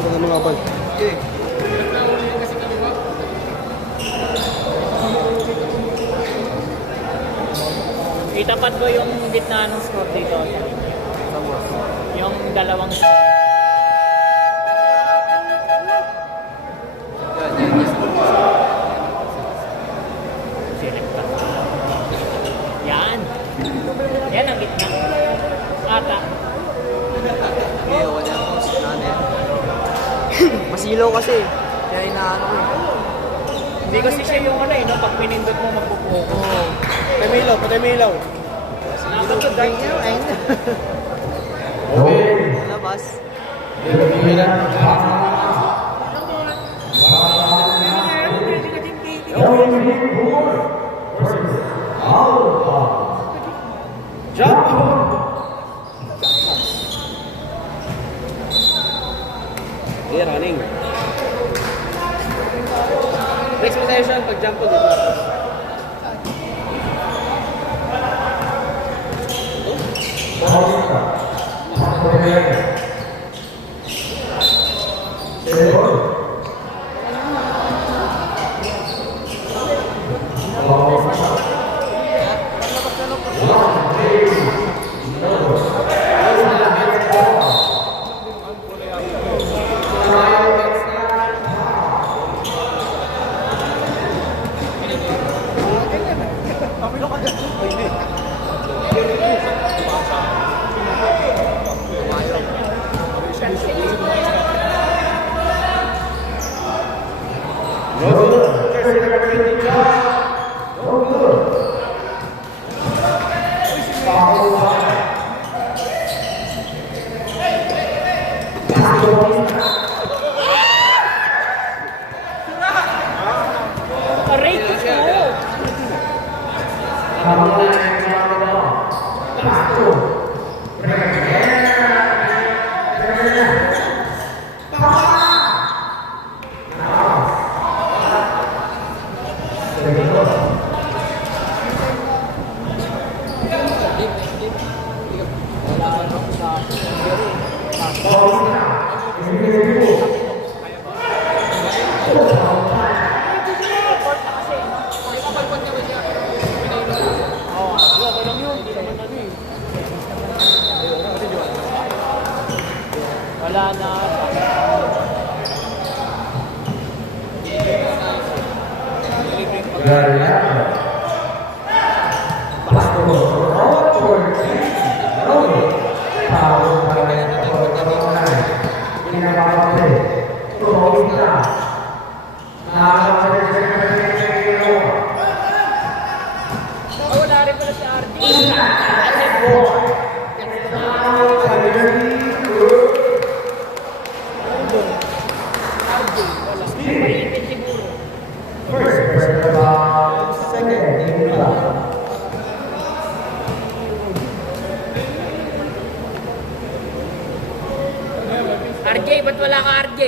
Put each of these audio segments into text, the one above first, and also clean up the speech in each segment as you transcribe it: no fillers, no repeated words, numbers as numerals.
abal, taga mga abal. Okay. Itapat ko yung gitna ng score dito. Yung dalawang Yan, yes. select ka. Yan. Yan ang gitna. Ata. Okay, wala ako. Nanin. Masilaw kasi. Kaya inaano ko. Hindi kasi siya yung ano eh, no? Pag pinindot mo magpupuko. Oo. Patay may ilaw, patay may ilaw. Nakakagay niya. Ayun. Labas. Jump! Yeah, running. Next position, pag-jump ko dito. Aray ko. Wala na. Wala rin pala si RD. Maipit siguro. RJ, ba't wala ka RJ?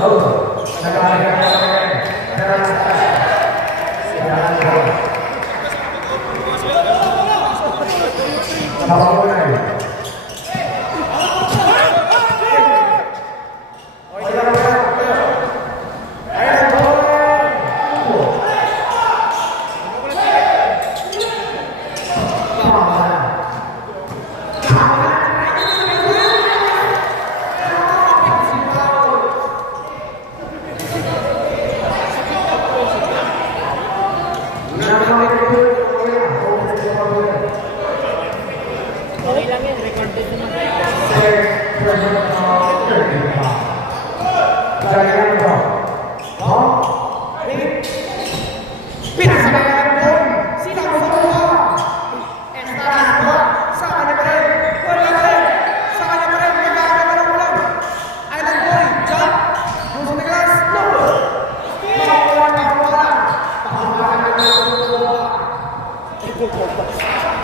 Oh, Okay lang yan, recorded naman.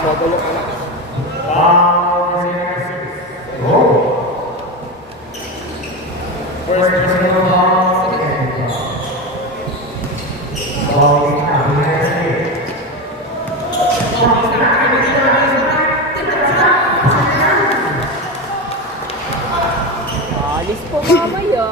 Magulo ka na. Alis po mamaya.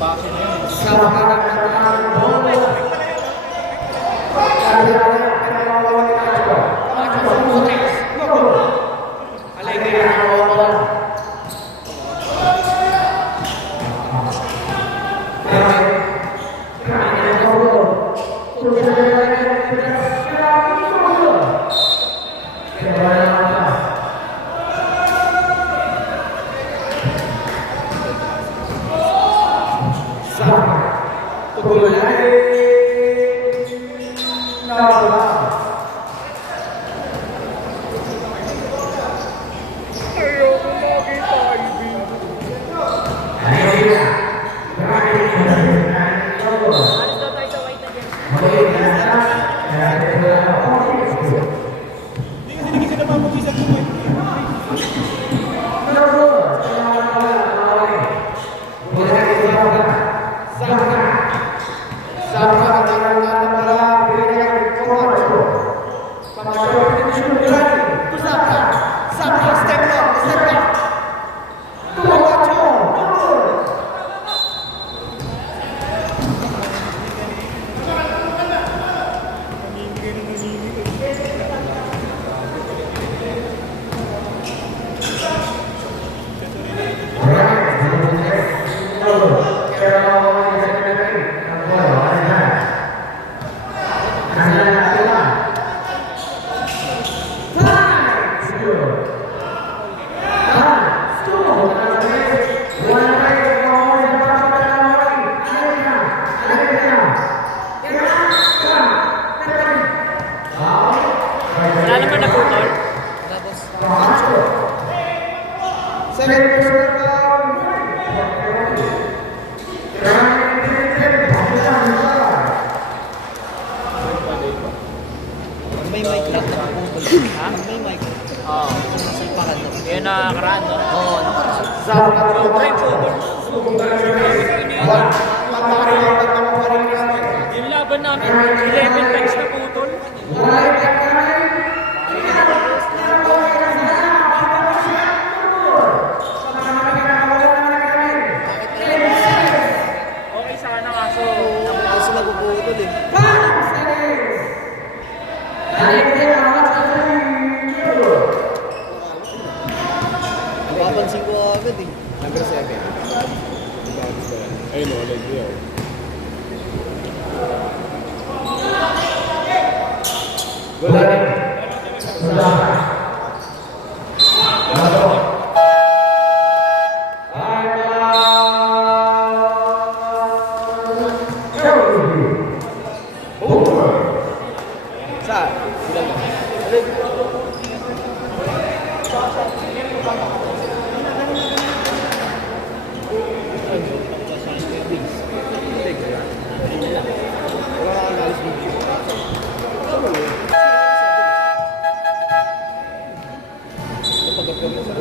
base na yun. Wala naman naputol. Tapos, may mic lang naputol. Ha? May mic. Oo. Nasalpakan lang. Yun nakakaraan, no? Oo, Yung laban namin, 11 times na putol. Okay sana kaso Kaso nagpuputol eh. Napapansin ko agad eh. Number 7. Ayun o, like yun. Wala rin. Saan?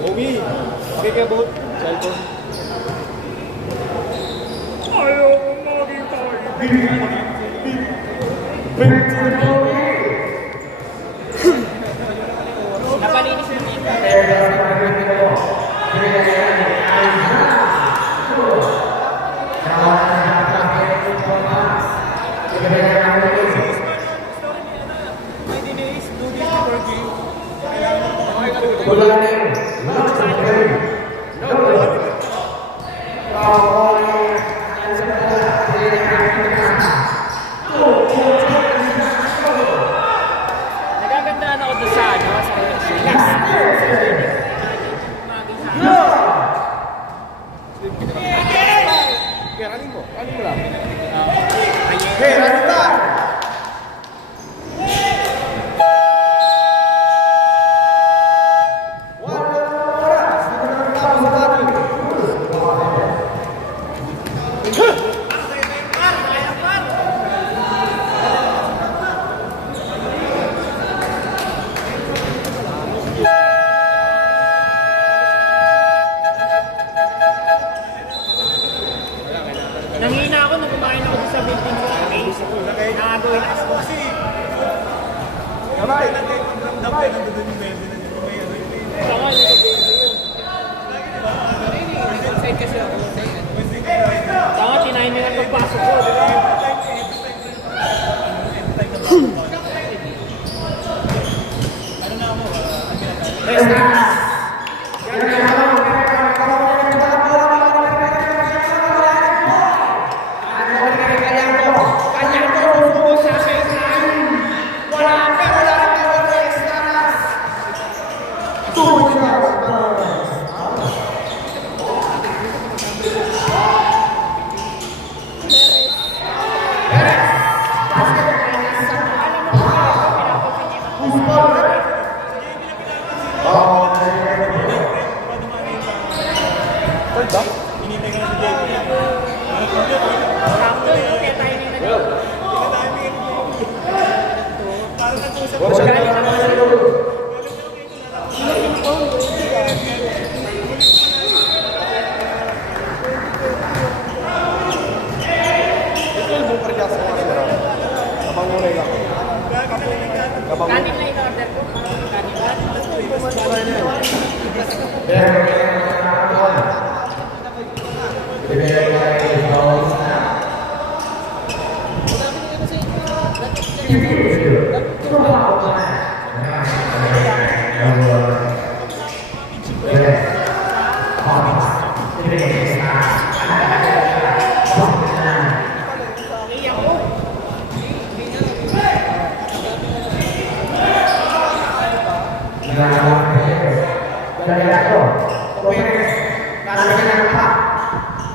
Uwi! Okay ka boat? Cellphone? napalinis mo na yun. Wala rin. Nagagandaan ako doon sa ano, sa Kaya ranin mo. Ranin mo lang. Hey, ranin ka! Nangina ako nung kumain ako sa building ko. Naisip ko, nakagawin ako. Kamay! Saka nito side kasi ako. Saka yung pasok ko, di ba? Kanin lang in-order ko. Kanin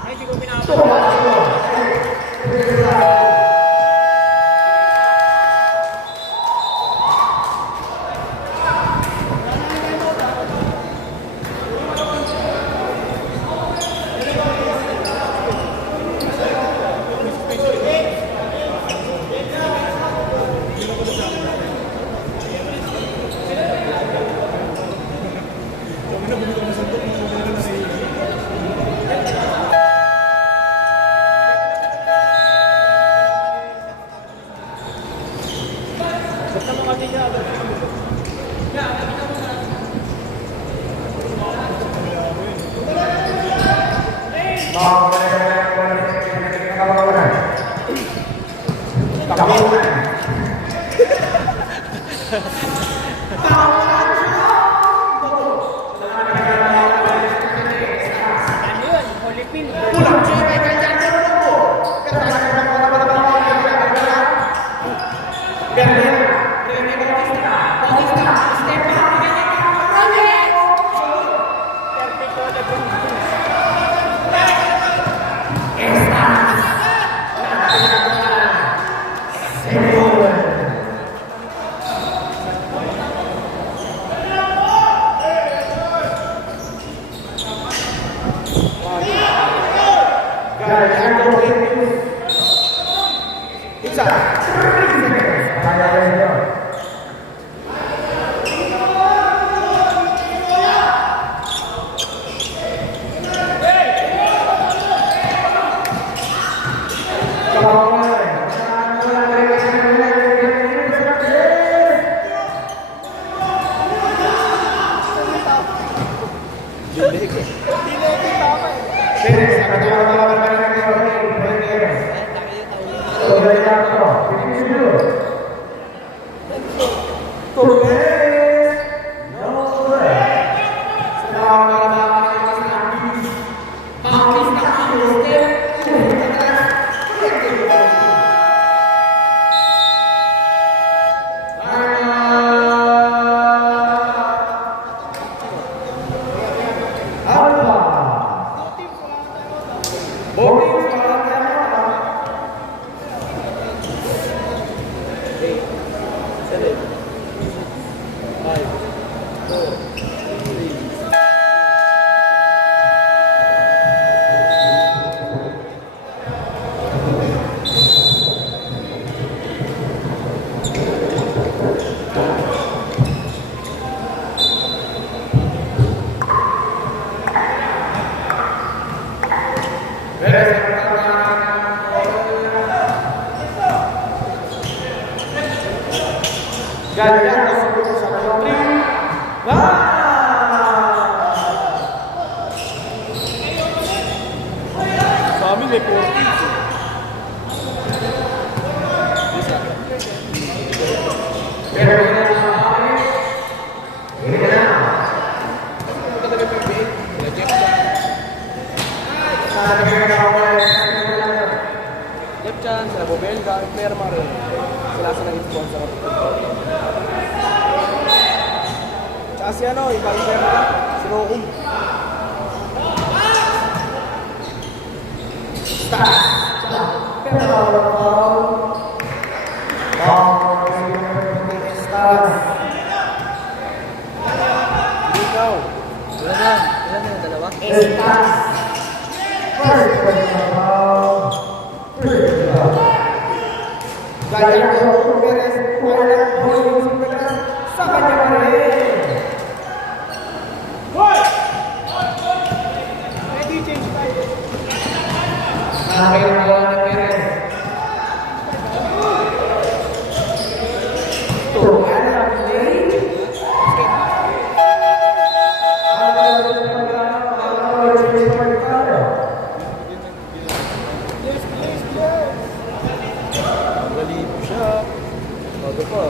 Ay, hindi ko pinapagawa. Basta mo kasi siya. Ano yun? Holy pin. Sa amin may 40. Left chance, sila Bobelga, player mga rin. Sila sa naging sponsor of football. Tsaka si ano, ibang player na, si Rocky. Ikaw. Ilan na yun? Dalawa? Gaya ko, Perez, wala na po yung Perez sa kanya pa rin. Ready, change tayo. Nalipo siya. Bago pa.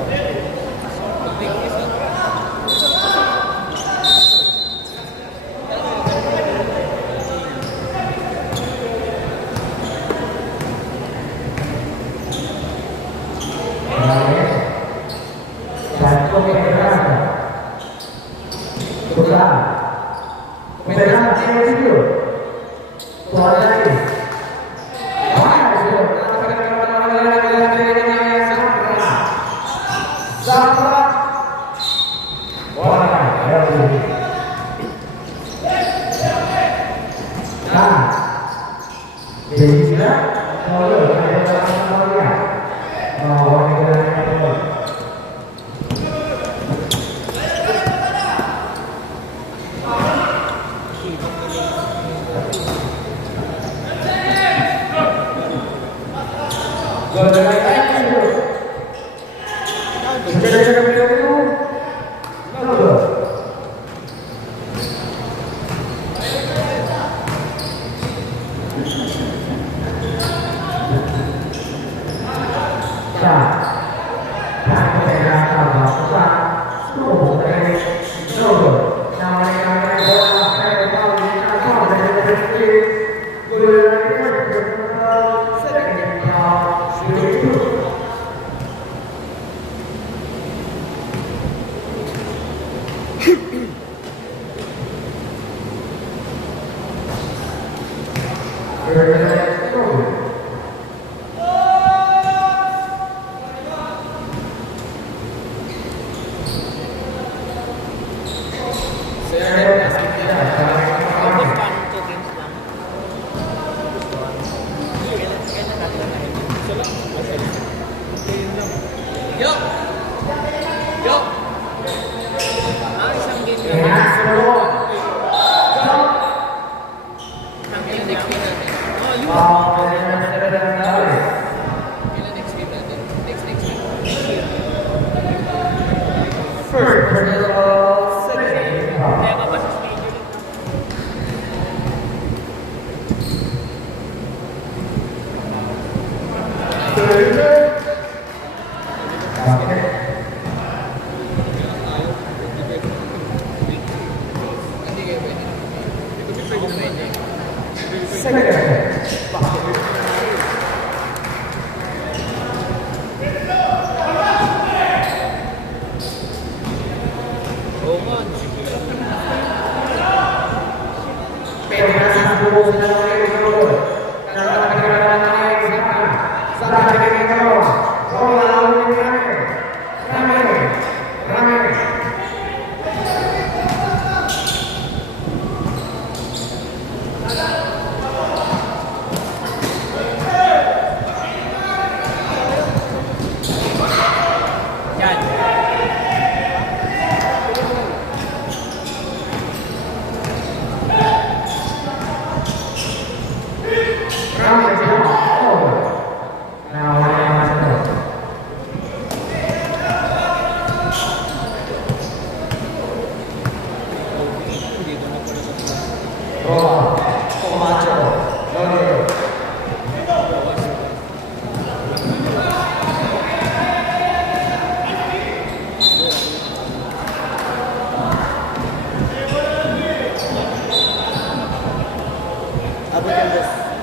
Abot yung best.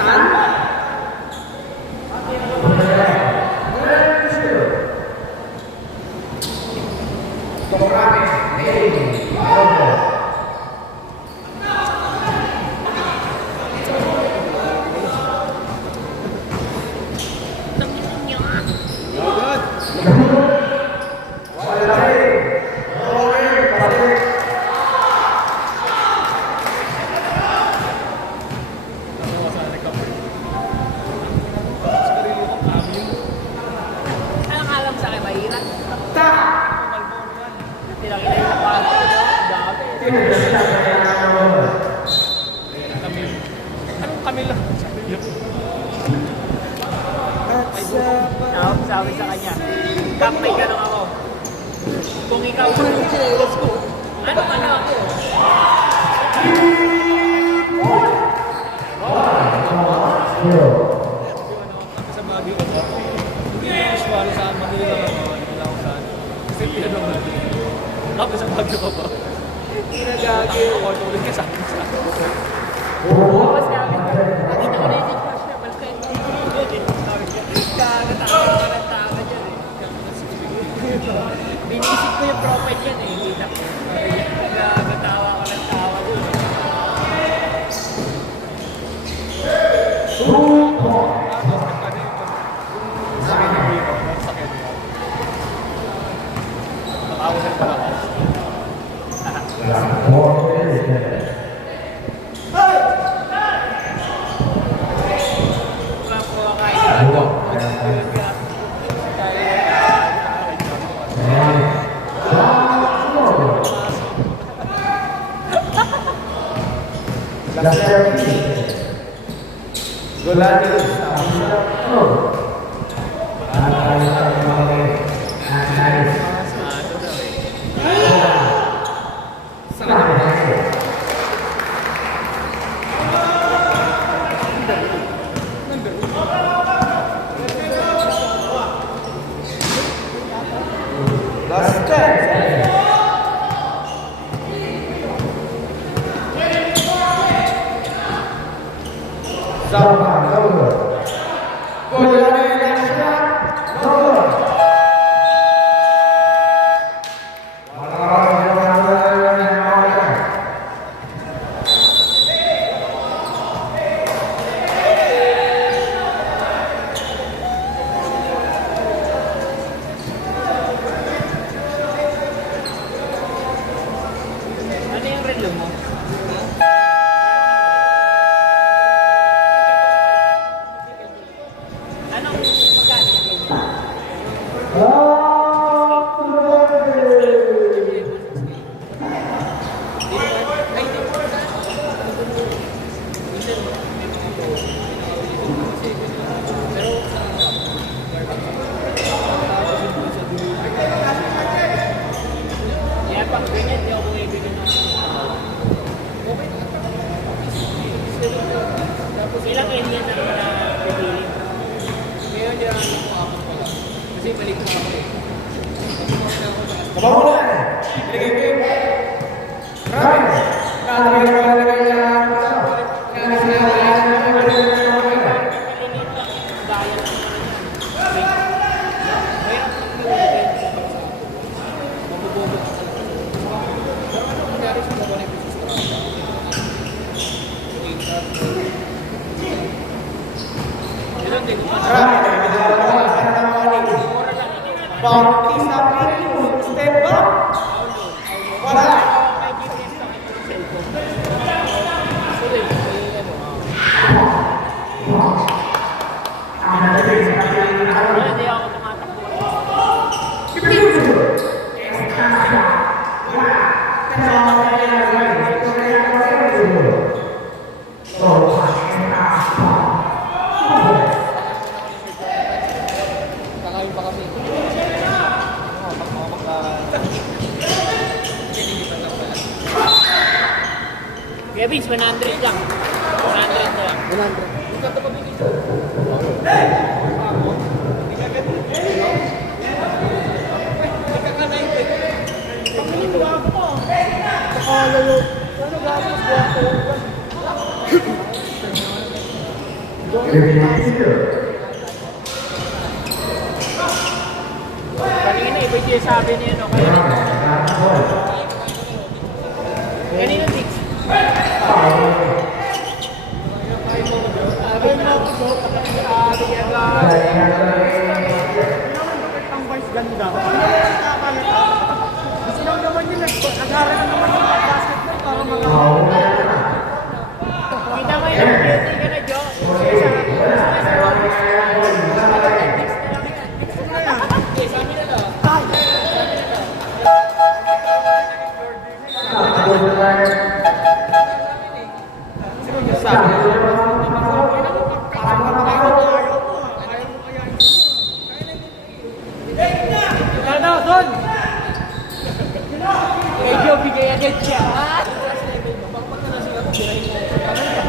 stand. Anong alam sa akin, mahirap? Tinakita yung kapatid, no? Dami. Anong kami lang? Sabi sa kanya, Kap, may ganun ako. Kung ikaw, Let's go. ano ka na ako? Sa bagay ko ba? Hindi na usual sa Manila lang ako. Hindi lang ako saan. Kasi pinanong na. Tapos sa bagay ko ba? Pinagagi. Ako ulit ka sa akin. Tapos namin, nakita ko na yung crush niya, malaki. Kagatawa ka ng tao dyan eh. Binisip ko yung profile yan eh, kita ko. Kagatawa ka ng tawa dyan. Nakawasan pala ako. Parang kumakain. Last 10. Ano yung relo mo? Anong magkano yung ganyan? Kaya pag ganyan, di ako bumibigyan ng tapos ilang ganyan na naman na pipili? Ngayon yan. Kasi balik na ako eh. Kabaw na! Ilagay ko yung... Rami! Bautista Pilipino, step back! Wala! Hindi ako tumatakbo. Kakain pa kami. Kaya Vince, 100 lang. 100 na lang. 100. Kanina iba yung sabi niya, no? Kanina 6. Kita mo yung beauty ka na, Jo. Medyo bigay agad siya.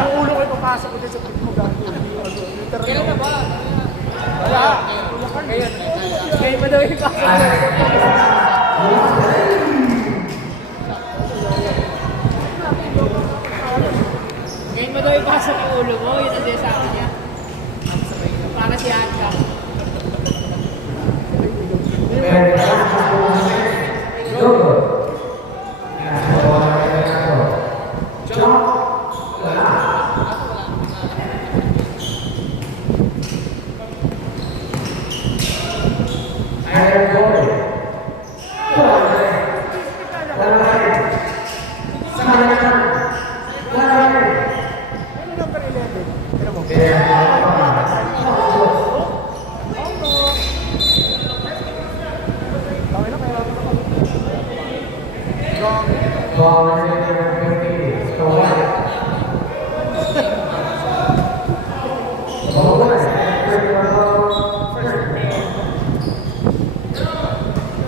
Ang ulo ko ipapasok ko dyan sa pit mo gago. Kailan ka ba? Wala. Ngayon. Ngayon pa daw yung Ngayon mo daw ipasok yung ulo mo, yun ang sabi niya. Para si Anka.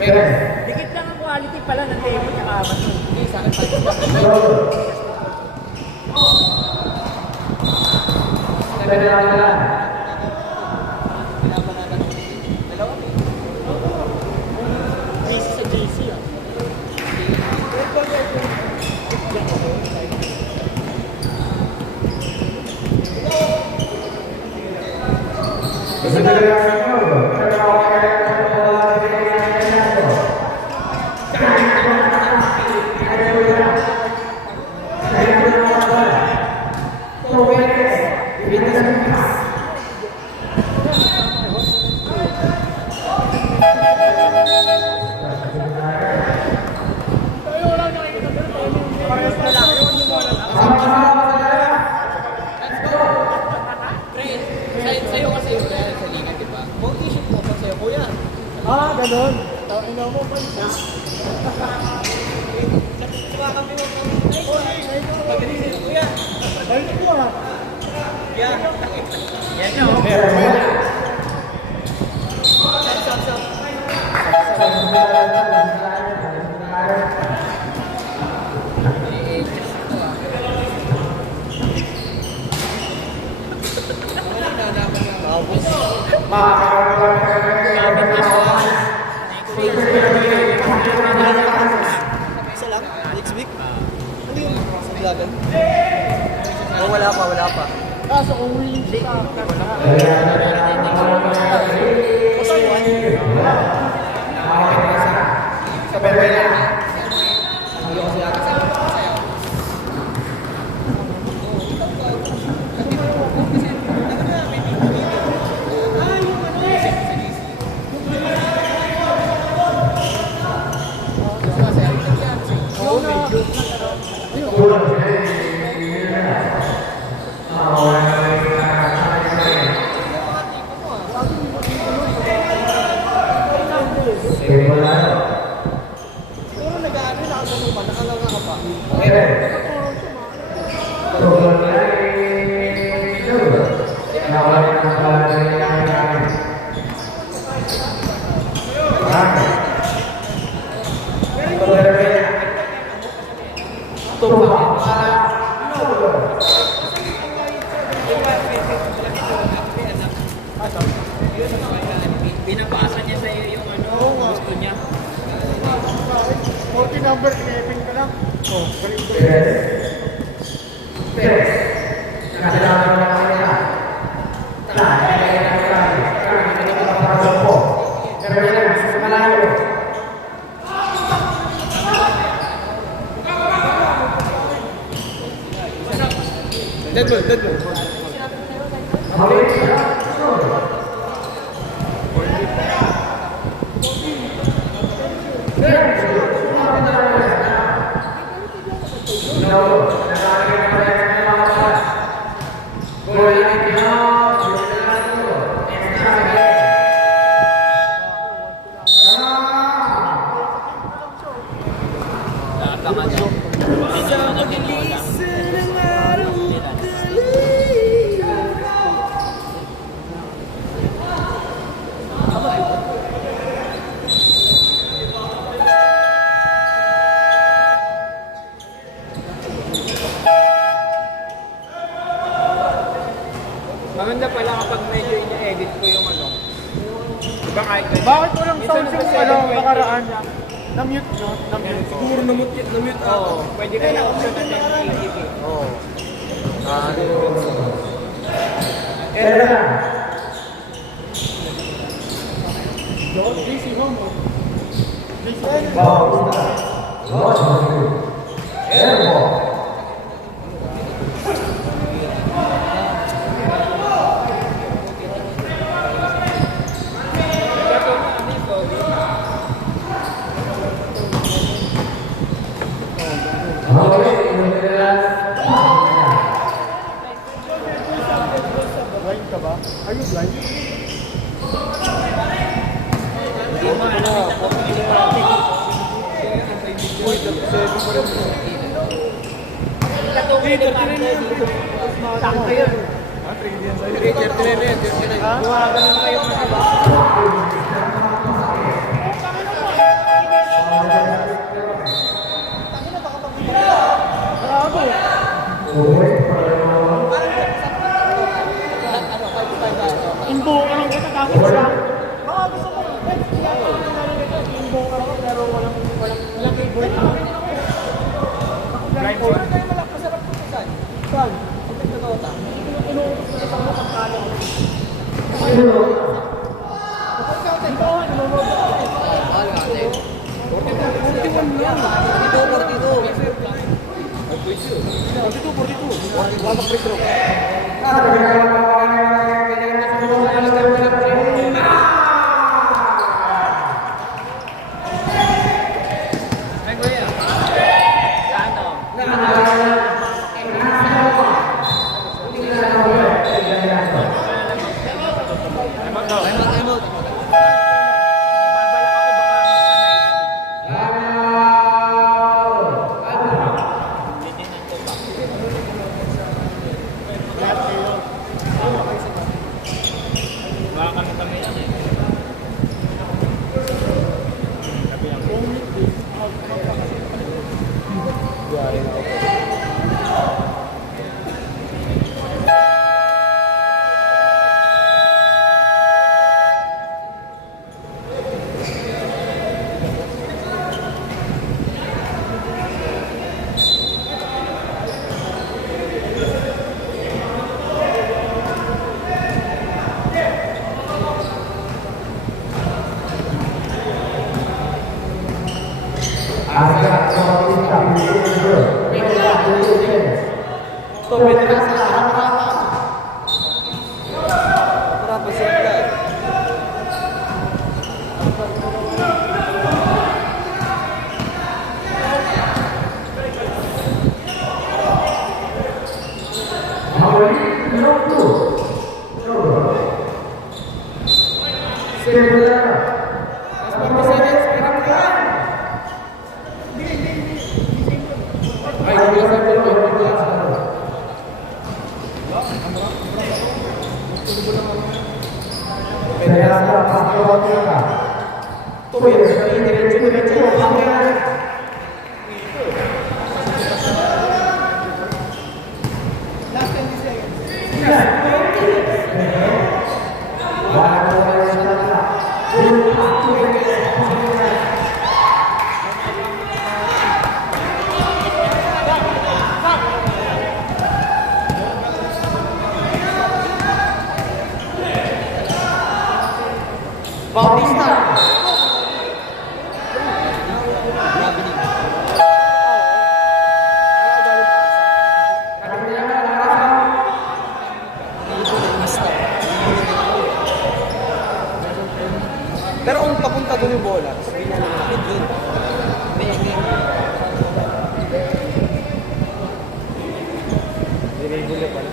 Dikit lang ang quality pala ng table niya kamat. Hindi, sa akin JC sa JC ah. Sa'yo kasi yung dahil sa liga, di ba? Kung t-shirt mo pa sa'yo, kuya. Ah, ganun. Ina mo pa isa. Sumakampi mo kung pagaling sa'yo, kuya. Balik ko ah. Yan. Yan nyo. Sap. Isa lang? Next week? Ano yung vlogan? Oh, wala pa. So kung willing siya sa Berbel lang. Hindi ako siya kasi binabasa niya sa'yo yung gusto niya. 40 number, kinepin ka lang. Oh, Ilan yun? Tama niya. Maganda pala kapag medyo ina-edit ko yung ano. Diba kahit Bakit walang sound yung ano, nakaraan? Na-mute nyo? Na-mute. siguro na-mute ako. Pwede kayo option na dyan yung TV. Oo. Blind ka ba? Are you blind? Katungin ng dito. Sakto yun. Buwagan kayo mga ba? Imbo ka lang kita tapos siya. Baka gusto ko. Imbo ka lang pero walang keyboard. Blindfold. Masarap po sa saan? Saan? Ang nagdodota. Inuutos na sa mga pagkano. Kapag ka dito, inuutos na. Mahal nga ate. 41 lang. 42. Wamak retro. Ay, kuya. Bautista. mo yung bola, tapos bigla lang kapit yun. Regular pala.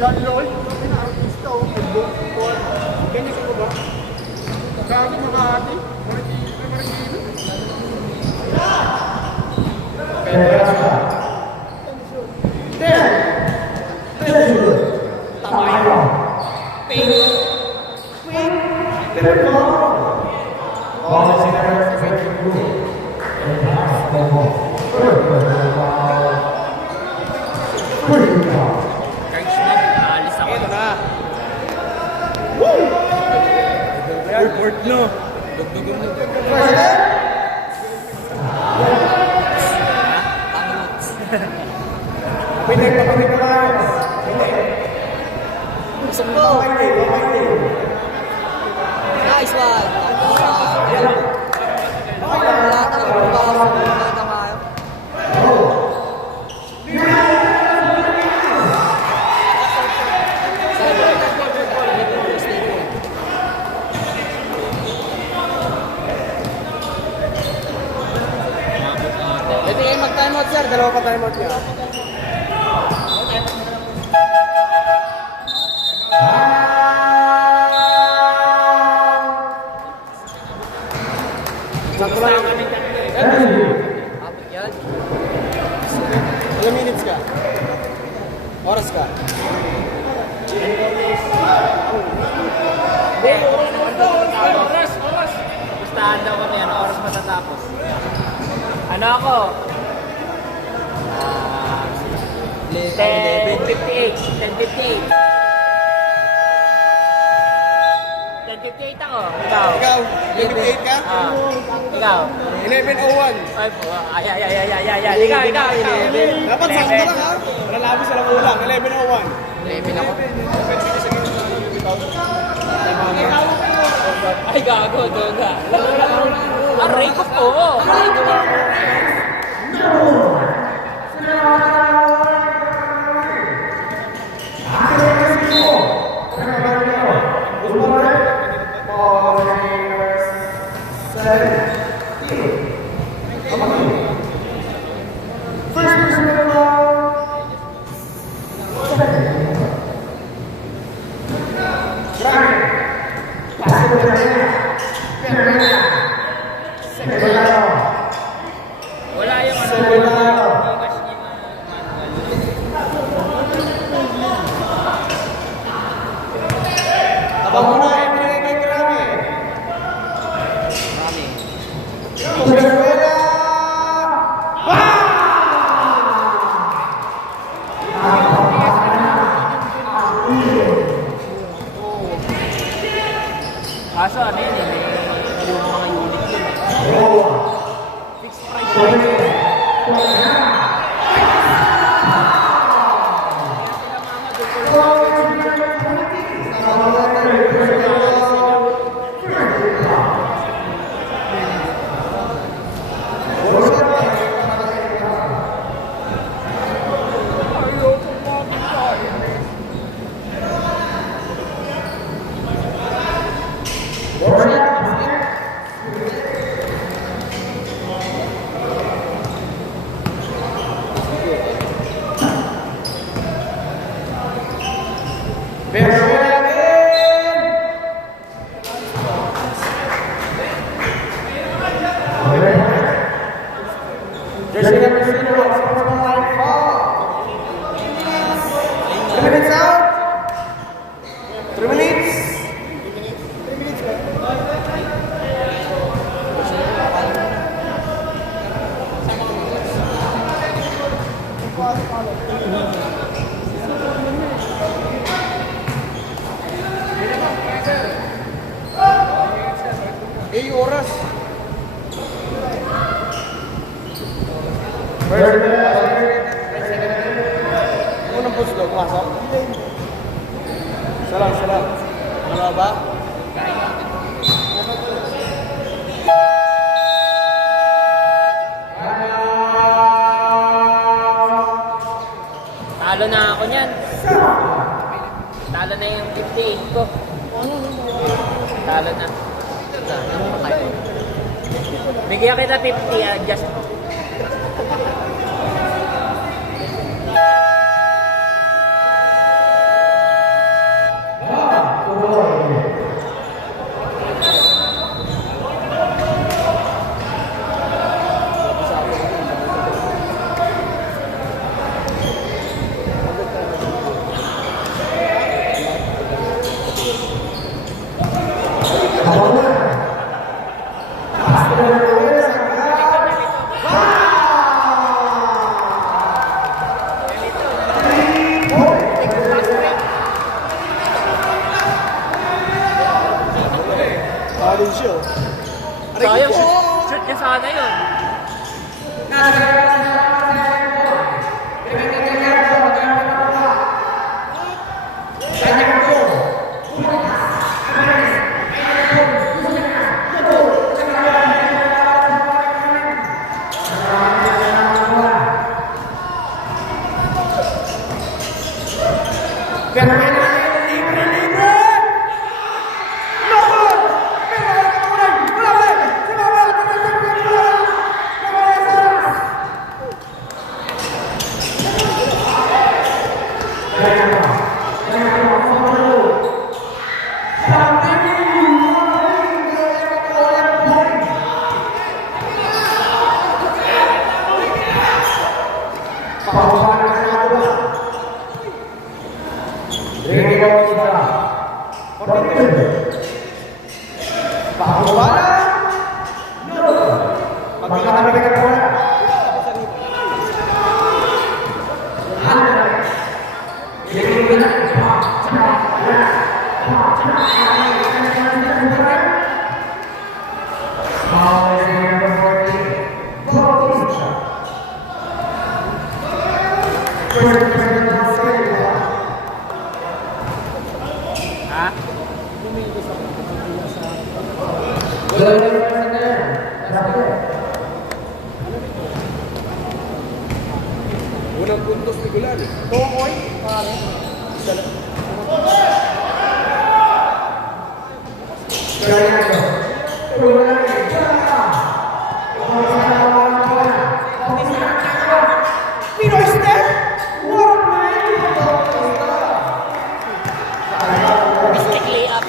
John Lloyd, artista o football. Ganyan ko ba? Gago Makati. Alis ako. Ito na. Airport no. Gusto mo? Nice one. Wala talaga pa kayo. Pwede kayo mag-timeout sir, dalawa pa timeout niya. Sakto lang. Abot yan. Ilang minutes ka? Oras ka? Oras. Gustahan daw kami yan. Oras matatapos. Ano ako? 10:58. 10:58. 10:58 ako. Ikaw? Ikaw, 28 ka? Ikaw? 11:01. Ay po. Ay. Ikaw. Dapat sakto lang ha? Lalabos sa lang ulang, 11:01. 11 ako. Ay, gago. Doga. Aray ko po. Wala yung Abang mo na, pinagay kay Krami. Krami. Kaso ano yun eh, yung mga unit yun. Fixed price yun. Unang post daw, pumasok. Salam, salam. Ano ba? Talo na ako niyan. Talo na yung 58 ko. Talo na. Bigyan kita 50, adjust mo. Parang siya. Sayang, shoot niya sana yun. Unang puntos ni Gulani. Tokoy, pare. Pinoy step! What a Mystic layup.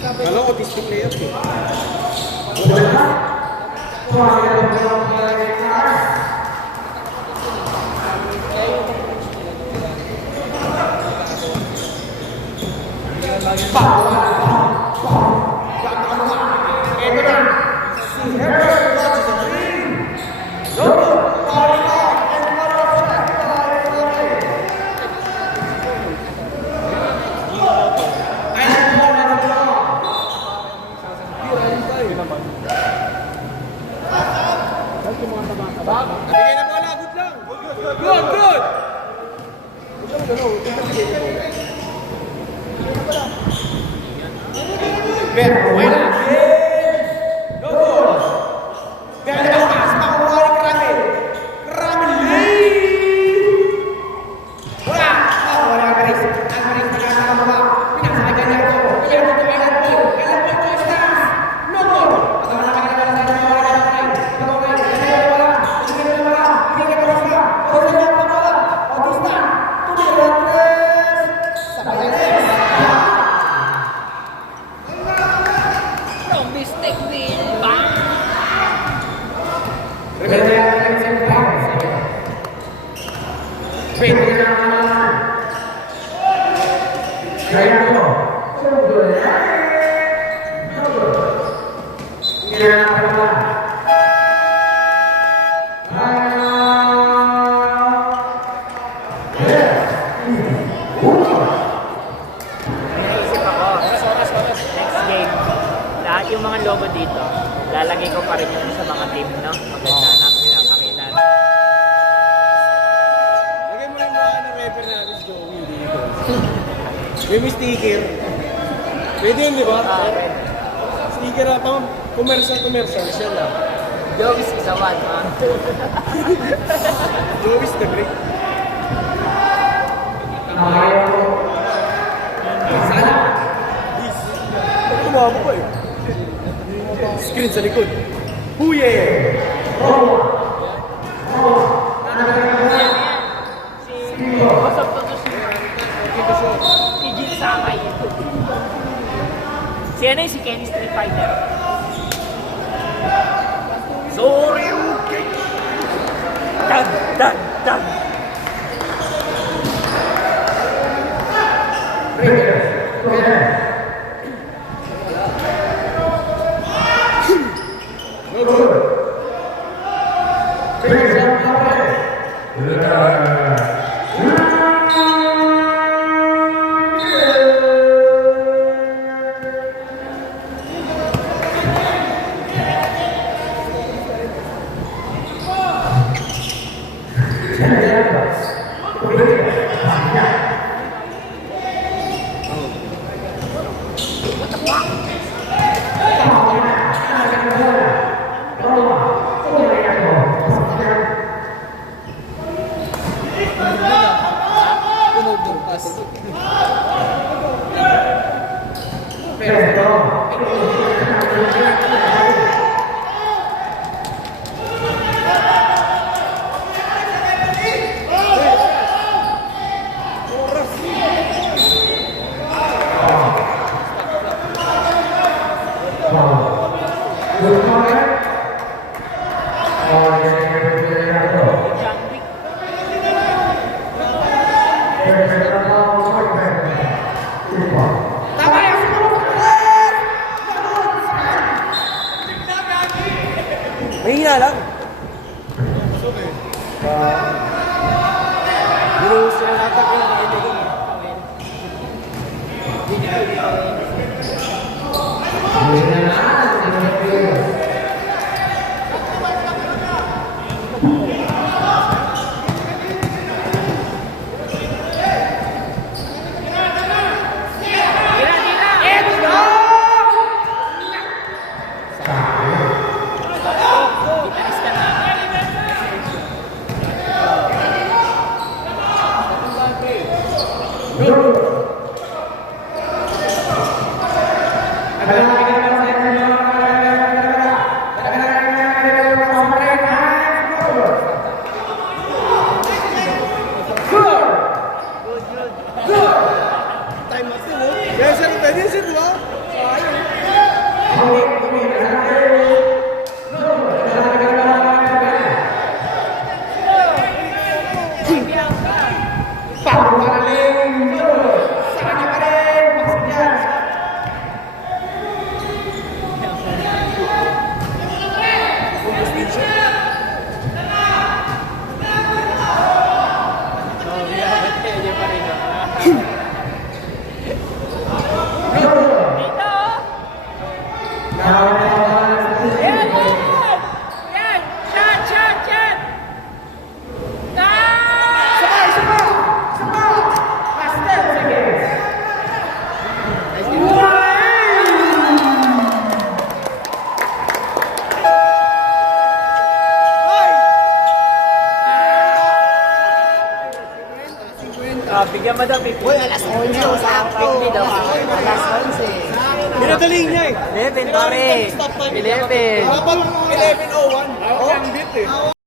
Kala ko autistic layup eh. Bigay na bola, good lang. Good, good. Ben, wala. No goal. Ben, lakas, makuha ni Krami. Krami lead. Wala. Wala ang Maris. Ang Maris nakakamawa. Pinasakay niya ito. Kaya ito ay nag-goal. Kaya ito ay stars. No goal. Mystic wheel. Bang! Naisip ako, next game, lahat yung mga logo dito, lalagay ko pa rin yun sa mga team, no? Maganda na, pinapakita. May sticker. Pwede yun, di ba? Okay. Sticker ata. Commercial. Siya lang. Jovis is a one, ha? Jovis the Great. Sana. This. Ano tumama ko eh? Screen sa likod. Huye! Usap to si Jin Samay. Si ano yung si Kenny Street Fighter? Soryuken! Dag! Mahina lang. Binuhos sila natin kung nakailigin. Time out din, oh. Kaya sir, pwede sir, di ba? Bigyan mo daw, Pipi. Uy, alas 11. Pipi daw. Alas 11. Pinadali niya eh. 11, pare. 11. Dapat 11:01. Ako ang bit eh.